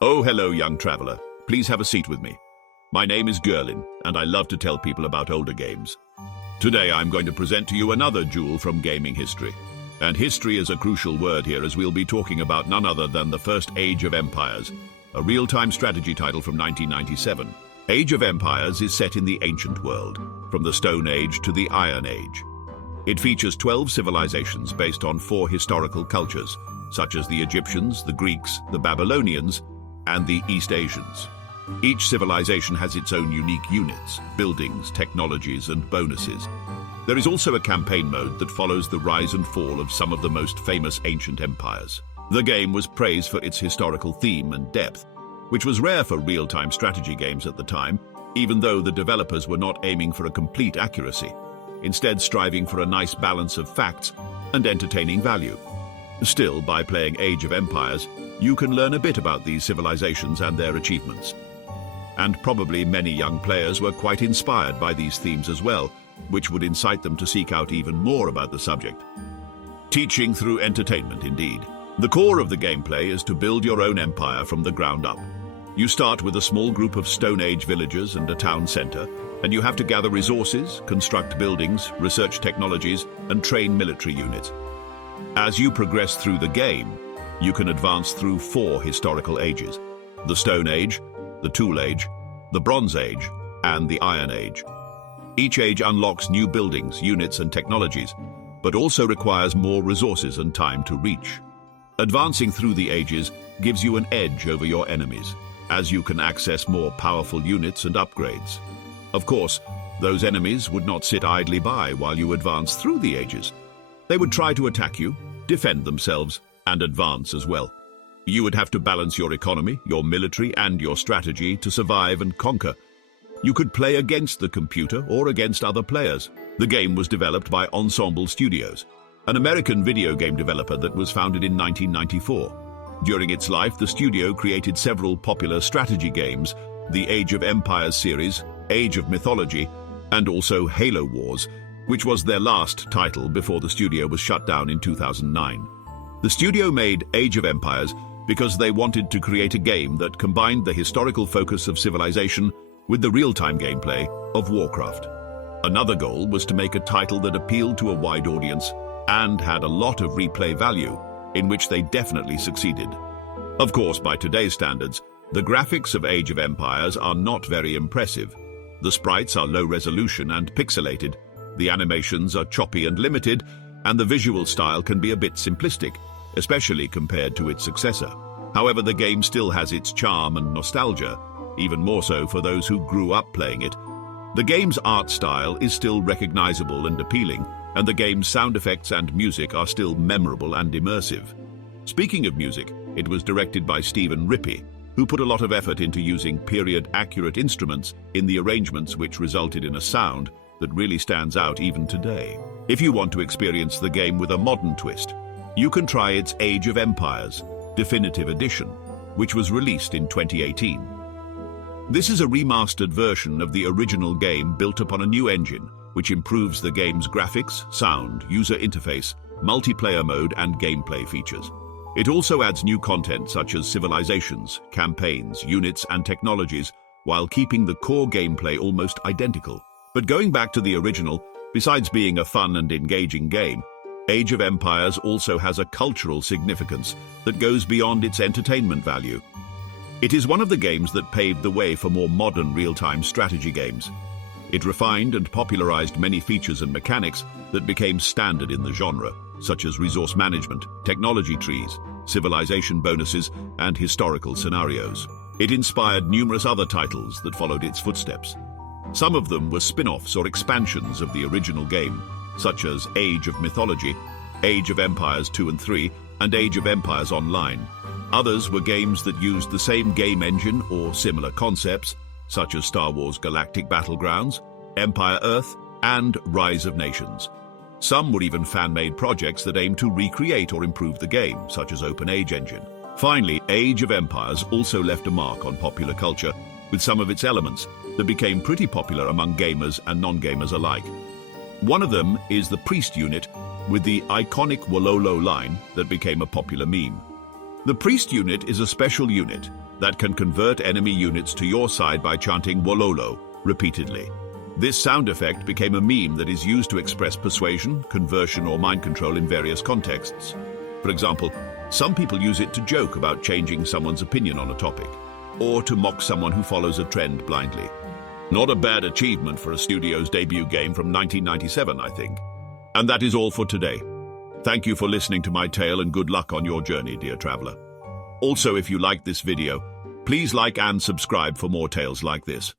Oh, hello, young traveler. Please have a seat with me. My name is Gerlin, and I love to tell people about older games. Today, I'm going to present to you another jewel from gaming history. And history is a crucial word here, as we'll be talking about none other than the first Age of Empires, a real-time strategy title from 1997. Age of Empires is set in the ancient world, from the Stone Age to the Iron Age. It features 12 civilizations based on 4 historical cultures, such as the Egyptians, the Greeks, the Babylonians, and the East Asians. Each civilization has its own unique units, buildings, technologies, and bonuses. There is also a campaign mode that follows the rise and fall of some of the most famous ancient empires. The game was praised for its historical theme and depth, which was rare for real-time strategy games at the time, even though the developers were not aiming for a complete accuracy, instead striving for a nice balance of facts and entertaining value. Still, by playing Age of Empires, you can learn a bit about these civilizations and their achievements. And probably many young players were quite inspired by these themes as well, which would incite them to seek out even more about the subject. Teaching through entertainment, indeed. The core of the gameplay is to build your own empire from the ground up. You start with a small group of Stone Age villagers and a town center, and you have to gather resources, construct buildings, research technologies, and train military units. As you progress through the game, you can advance through 4 historical ages: the Stone Age, the Tool Age, the Bronze Age, and the Iron Age. Each age unlocks new buildings, units, and technologies, but also requires more resources and time to reach. Advancing through the ages gives you an edge over your enemies, as you can access more powerful units and upgrades. Of course, those enemies would not sit idly by while you advance through the ages. They would try to attack you, defend themselves, and advance as well. You would have to balance your economy, your military, and your strategy to survive and conquer. You could play against the computer or against other players. The game was developed by Ensemble Studios, an American video game developer that was founded in 1994. During its life, the studio created several popular strategy games: the Age of Empires series, Age of Mythology, and also Halo Wars, which was their last title before the studio was shut down in 2009. The studio made Age of Empires because they wanted to create a game that combined the historical focus of civilization with the real-time gameplay of Warcraft. Another goal was to make a title that appealed to a wide audience and had a lot of replay value, in which they definitely succeeded. Of course, by today's standards, the graphics of Age of Empires are not very impressive. The sprites are low resolution and pixelated, the animations are choppy and limited, and the visual style can be a bit simplistic, especially compared to its successor. However, the game still has its charm and nostalgia, even more so for those who grew up playing it. The game's art style is still recognizable and appealing, and the game's sound effects and music are still memorable and immersive. Speaking of music, it was directed by Stephen Rippey, who put a lot of effort into using period-accurate instruments in the arrangements, which resulted in a sound that really stands out even today. If you want to experience the game with a modern twist, you can try its Age of Empires Definitive Edition, which was released in 2018. This is a remastered version of the original game built upon a new engine, which improves the game's graphics, sound, user interface, multiplayer mode, and gameplay features. It also adds new content such as civilizations, campaigns, units, and technologies, while keeping the core gameplay almost identical. But going back to the original, besides being a fun and engaging game, Age of Empires also has a cultural significance that goes beyond its entertainment value. It is one of the games that paved the way for more modern real-time strategy games. It refined and popularized many features and mechanics that became standard in the genre, such as resource management, technology trees, civilization bonuses, and historical scenarios. It inspired numerous other titles that followed its footsteps. Some of them were spin-offs or expansions of the original game, such as Age of Mythology, Age of Empires 2 and 3, and Age of Empires Online. Others were games that used the same game engine or similar concepts, such as Star Wars Galactic Battlegrounds, Empire Earth, and Rise of Nations. Some were even fan-made projects that aimed to recreate or improve the game, such as Open Age Engine. Finally, Age of Empires also left a mark on popular culture with some of its elements that became pretty popular among gamers and non-gamers alike. One of them is the priest unit with the iconic Wololo line that became a popular meme. The priest unit is a special unit that can convert enemy units to your side by chanting Wololo repeatedly. This sound effect became a meme that is used to express persuasion, conversion, or mind control in various contexts. For example, some people use it to joke about changing someone's opinion on a topic, or to mock someone who follows a trend blindly. Not a bad achievement for a studio's debut game from 1997, I think. And that is all for today. Thank you for listening to my tale and good luck on your journey, dear traveler. Also, if you liked this video, please like and subscribe for more tales like this.